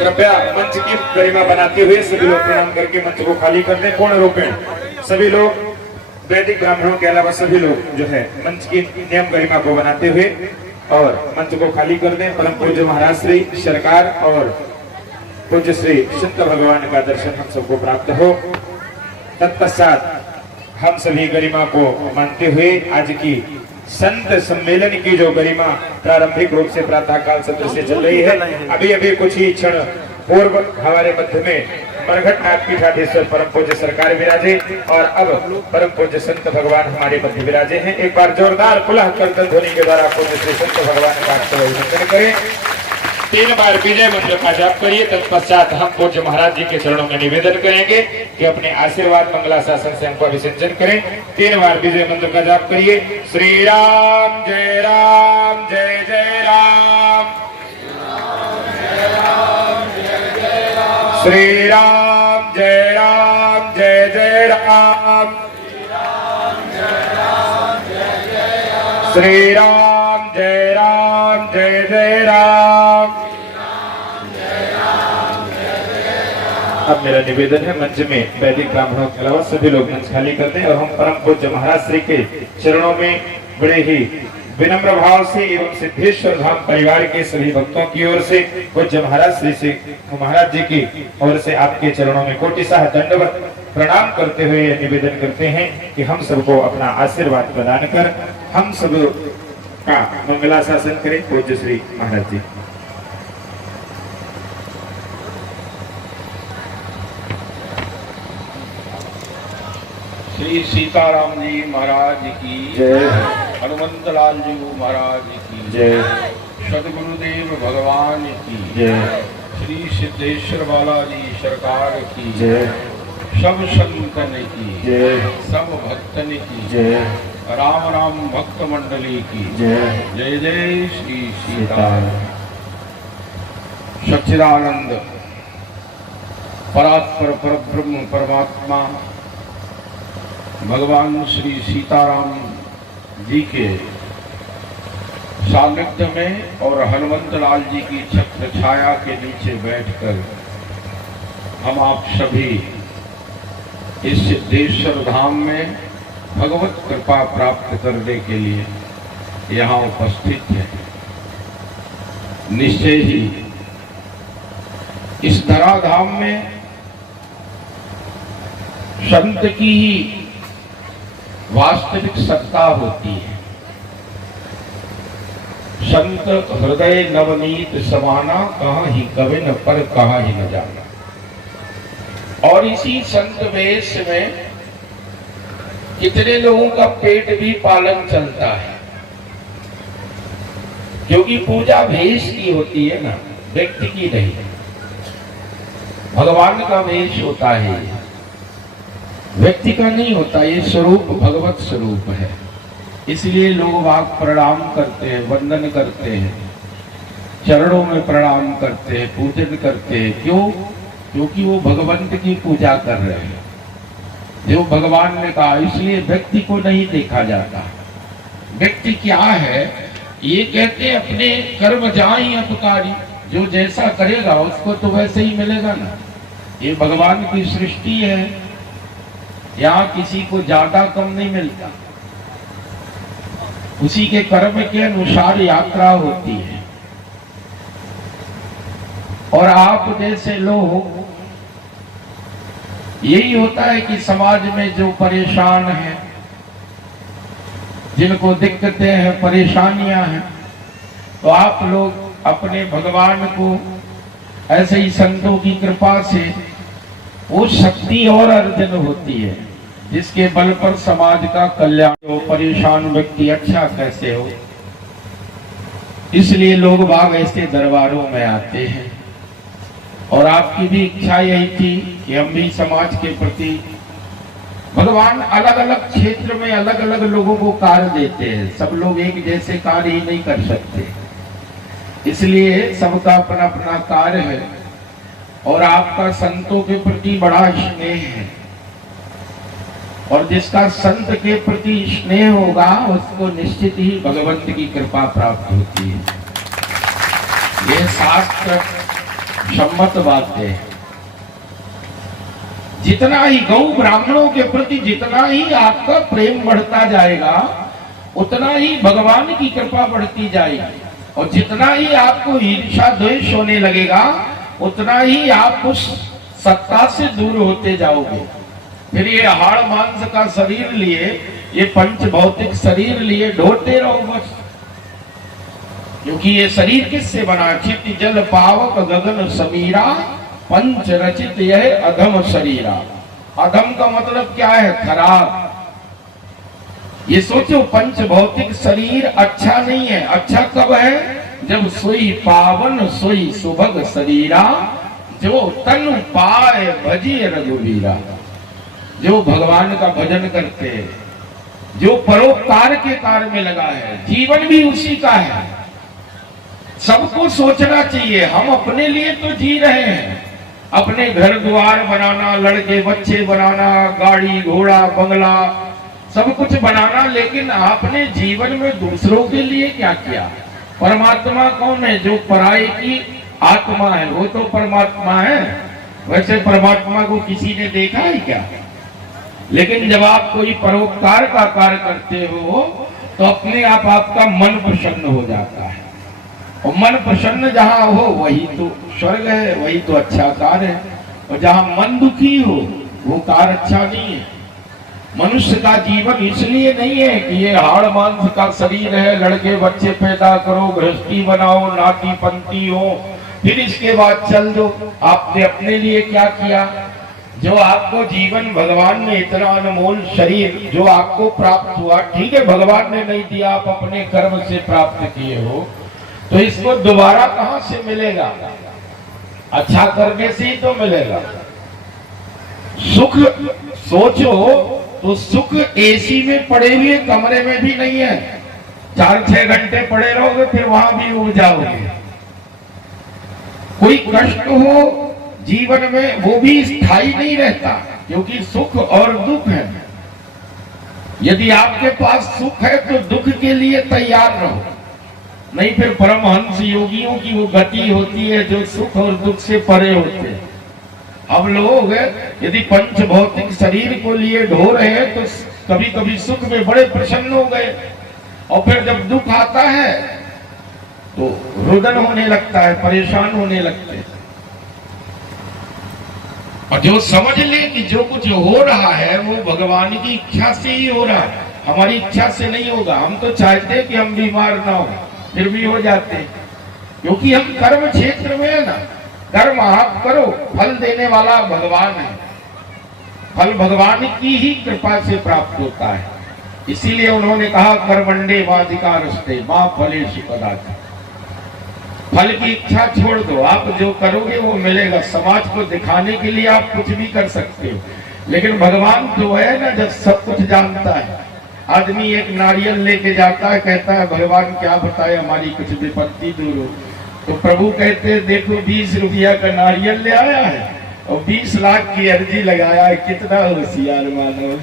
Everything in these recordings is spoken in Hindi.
कृपया मंच की गरिमा बनाते हुए सभी लोग प्रणाम करके मंच को खाली कर दें पूर्ण रूपेण। सभी लोग वैदिक ब्राह्मणों के अलावा सभी लोग जो है मंच की नियम गरिमा को बनाते हुए और मंच को खाली कर दें। परम पूज्य महाराज श्री सरकार और पूज्य श्री संत भगवान का दर्शन हम सबको प्राप्त हो। तत्पश्चात हम सभी गरिमा को मानते हुए आज की संत सम्मेलन की जो गरिमा प्रारंभिक रूप से प्रातः काल सत्र से चल रही है, अभी अभी कुछ ही क्षण पूर्व हमारे मध्य में मरघट नाथ पीठाधीश्वर परम पूज्य सरकार विराजे और अब परम पूज्य संत भगवान हमारे मध्य विराजे हैं। एक बार जोरदार पुलह कीर्तन ध्वनि के द्वारा पूज्य श्री संत भगवान का अभिनंदन करें। 3 बार विजय मंत्र का जाप करिए। तत्पश्चात हम पूज्य महाराज जी के चरणों में निवेदन करेंगे कि अपने आशीर्वाद मंगलाशासन से हमको अभिषेचन करें। 3 बार विजय मंत्र का जाप करिए। श्री राम जय जय राम, श्री राम जय जय राम, श्री राम जय जय राम। अब मेरा निवेदन है मंच में वैदिक ब्राह्मणों के अलावा सभी लोग मंच खाली कर दें और हम परम पूज्य महाराज श्री के चरणों में बड़े ही विनम्र भाव से एवं सिद्धेश्वर धाम परिवार के सभी भक्तों की ओर से पूज्य महाराज श्री से महाराज जी की ओर से आपके चरणों में कोटिशाह दंडवत प्रणाम करते हुए निवेदन करते हैं कि हम सबको अपना आशीर्वाद प्रदान कर हम सब का मंगलाशासन करें। पूज्य श्री महाराज जी। श्री सीताराम जी महाराज की जय, हनुमंत लाल जी महाराज की जय, सदगुरुदेव भगवान की जय, श्री सिद्धेश्वर बालाजी सरकार की जय, सब संतन की जय, सब भक्तन की जय, राम राम भक्त मंडली की जय, जय जय श्री सीताराम। सच्चिदानंद परात्पर परब्रह्म परमात्मा भगवान श्री सीताराम जी के सानिध्य में और हनुमंत लाल जी की छत्र छाया के नीचे बैठकर हम आप सभी इस सिद्धेश्वर धाम में भगवत कृपा प्राप्त करने के लिए यहाँ उपस्थित हैं। निश्चय ही इस धराधाम में संत की ही वास्तविक सत्ता होती है। संत हृदय नवनीत समाना, कहाँ ही कविन पर कहाँ ही न जाना। और इसी संत वेश में कितने लोगों का पेट भी पालन चलता है, क्योंकि पूजा भेष की होती है ना, व्यक्ति की नहीं। भगवान का वेश होता है, व्यक्ति का नहीं होता। ये स्वरूप भगवत स्वरूप है। इसलिए लोग वाक प्रणाम करते हैं, वंदन करते हैं, चरणों में प्रणाम करते हैं, पूजन करते हैं। क्यों? क्योंकि वो भगवंत की पूजा कर रहे हैं जो भगवान ने कहा। इसलिए व्यक्ति को नहीं देखा जाता। व्यक्ति क्या है ये कहते हैं, अपने कर्म जाहि अपकारी, जो जैसा करेगा उसको तो वैसे ही मिलेगा ना। ये भगवान की सृष्टि है, यहाँ किसी को ज्यादा कम नहीं मिलता। उसी के कर्म के अनुसार यात्रा होती है। और आप जैसे लोग, यही होता है कि समाज में जो परेशान हैं, जिनको दिक्कतें हैं, परेशानियां हैं, तो आप लोग अपने भगवान को ऐसे ही संतों की कृपा से वो शक्ति और अर्जन होती है जिसके बल पर समाज का कल्याण हो। परेशान व्यक्ति अच्छा कैसे हो, इसलिए लोग बाग ऐसे दरबारों में आते हैं। और आपकी भी इच्छा यही थी कि हम भी समाज के प्रति, भगवान अलग अलग क्षेत्र में अलग अलग लोगों को कार्य देते हैं। सब लोग एक जैसे कार्य ही नहीं कर सकते, इसलिए सबका अपना अपना कार्य है। और आपका संतों के प्रति बड़ा स्नेह है, और जिसका संत के प्रति स्नेह होगा उसको निश्चित ही भगवंत की कृपा प्राप्त होती है। ये शास्त्र सम्मत बाध्य है। जितना ही गौ ब्राह्मणों के प्रति जितना ही आपका प्रेम बढ़ता जाएगा, उतना ही भगवान की कृपा बढ़ती जाएगी। और जितना ही आपको ईर्ष्या द्वेष होने लगेगा, उतना ही आप उस सत्ता से दूर होते जाओगे। फिर ये हाड़ मांस का शरीर लिए, ये पंच भौतिक शरीर लिए ढोते रहो बस। क्योंकि ये शरीर किससे बना? चित जल पावक गगन समीरा, पंच रचित यह अधम शरीरा। अधम का मतलब क्या है? खराब। ये सोचो, पंच भौतिक शरीर अच्छा नहीं है। अच्छा कब है? जब सोई पावन सोई सुभग शरीरा, जो तन पाए भजिए रघुवीरा। जो भगवान का भजन करते हैं, जो परोपकार के कार्य में लगा है, जीवन भी उसी का है। सबको सोचना चाहिए, हम अपने लिए तो जी रहे हैं, अपने घर द्वार बनाना, लड़के बच्चे बनाना, गाड़ी घोड़ा बंगला सब कुछ बनाना, लेकिन आपने जीवन में दूसरों के लिए क्या किया? परमात्मा कौन है? जो पराये की आत्मा है वो तो परमात्मा है। वैसे परमात्मा को किसी ने देखा है क्या? लेकिन जब आप कोई परोपकार का कार्य करते हो तो अपने आप आपका मन प्रसन्न हो जाता है। और मन प्रसन्न जहां हो वही तो स्वर्ग है, वही तो अच्छा कार्य है। और जहां मन दुखी हो वो कार्य अच्छा नहीं है। मनुष्य का जीवन इसलिए नहीं है कि ये हाड़ मांस का शरीर है, लड़के बच्चे पैदा करो, गृहस्थी बनाओ, नाती पंथी हो, फिर इसके बाद चल दो। आपने अपने लिए क्या किया? जो आपको जीवन भगवान ने इतना अनमोल शरीर जो आपको प्राप्त हुआ, ठीक है भगवान ने नहीं दिया, आप अपने कर्म से प्राप्त किए हो, तो इसको दोबारा कहां से मिलेगा? अच्छा करने से ही तो मिलेगा। सुख सोचो तो सुख एसी में पड़े हुए कमरे में भी नहीं है। 4-6 घंटे पड़े रहोगे फिर वहां भी उब जाओगे। कोई कष्ट हो जीवन में वो भी स्थायी नहीं रहता, क्योंकि सुख और दुख है। यदि आपके पास सुख है तो दुख के लिए तैयार रहो, नहीं फिर परमहंस योगियों की वो गति होती है जो सुख और दुख से परे होते हैं। अब लोग यदि पंच भौतिक शरीर को लिए ढो रहे हैं तो कभी कभी सुख में बड़े प्रसन्न हो गए, और फिर जब दुख आता है तो रुदन होने लगता है, परेशान होने लगते हैं। और जो समझ ले कि जो कुछ हो रहा है वो भगवान की इच्छा से ही हो रहा है, हमारी इच्छा से नहीं होगा। हम तो चाहते हैं कि हम बीमार ना हो, फिर भी हो जाते हैं, क्योंकि हम कर्म क्षेत्र में है ना। कर्म आप करो, फल देने वाला भगवान है। फल भगवान की ही कृपा से प्राप्त होता है। इसीलिए उन्होंने कहा कर्मण्डे वाधिकारस्ते मां फलेषु कदाचित्। फल की इच्छा छोड़ दो, आप जो करोगे वो मिलेगा। समाज को दिखाने के लिए आप कुछ भी कर सकते हो, लेकिन भगवान तो है ना जब सब कुछ जानता है। आदमी एक नारियल लेके जाता है, कहता है भगवान क्या बताए हमारी कुछ विपत्ति दूर हो, तो प्रभु कहते हैं देखो 20 रुपया का नारियल ले आया है और 20 लाख की अर्जी लगाया है, कितना होशियार मानो।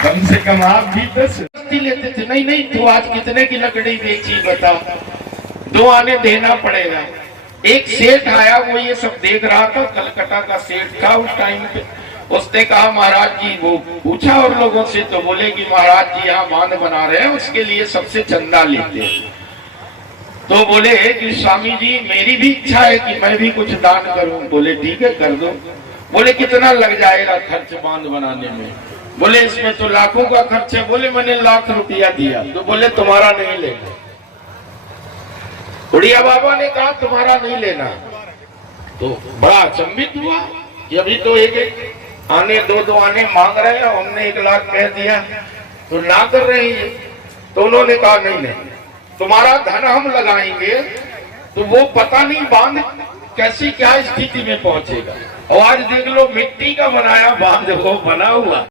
कम से कम आप भी तो लेते थे। नहीं नहीं तो आज कितने की लकड़ी बेची बता, 2 आने देना पड़ेगा। एक सेठ आया, वो ये सब देख रहा था, कलकत्ता का सेठ था उस टाइम पे। उसने कहा महाराज जी, वो पूछा और लोगों से तो बोले कि महाराज जी यहाँ बांध बना रहे हैं, उसके लिए सबसे चंदा लेते हैं। तो बोले कि स्वामी जी मेरी भी इच्छा है कि मैं भी कुछ दान करूं। बोले ठीक है कर दो। बोले कितना लग जाएगा खर्च बांध बनाने में? बोले इसमें तो लाखों का खर्च है। बोले मैंने 1 लाख रुपया दिया। तो बोले तुम्हारा नहीं लेना। उड़िया बाबा ने कहा तुम्हारा नहीं लेना। तो बड़ा अचंभित हुआ कि अभी तो एक आने 2 आने मांग रहे हैं, हमने 1 लाख कह दिया तो ना कर रही है। तो उन्होंने कहा नहीं नहीं तुम्हारा धन हम लगाएंगे तो वो पता नहीं बांध कैसी क्या स्थिति में पहुंचेगा। और आज देख लो मिट्टी का बनाया बांध वो बना हुआ।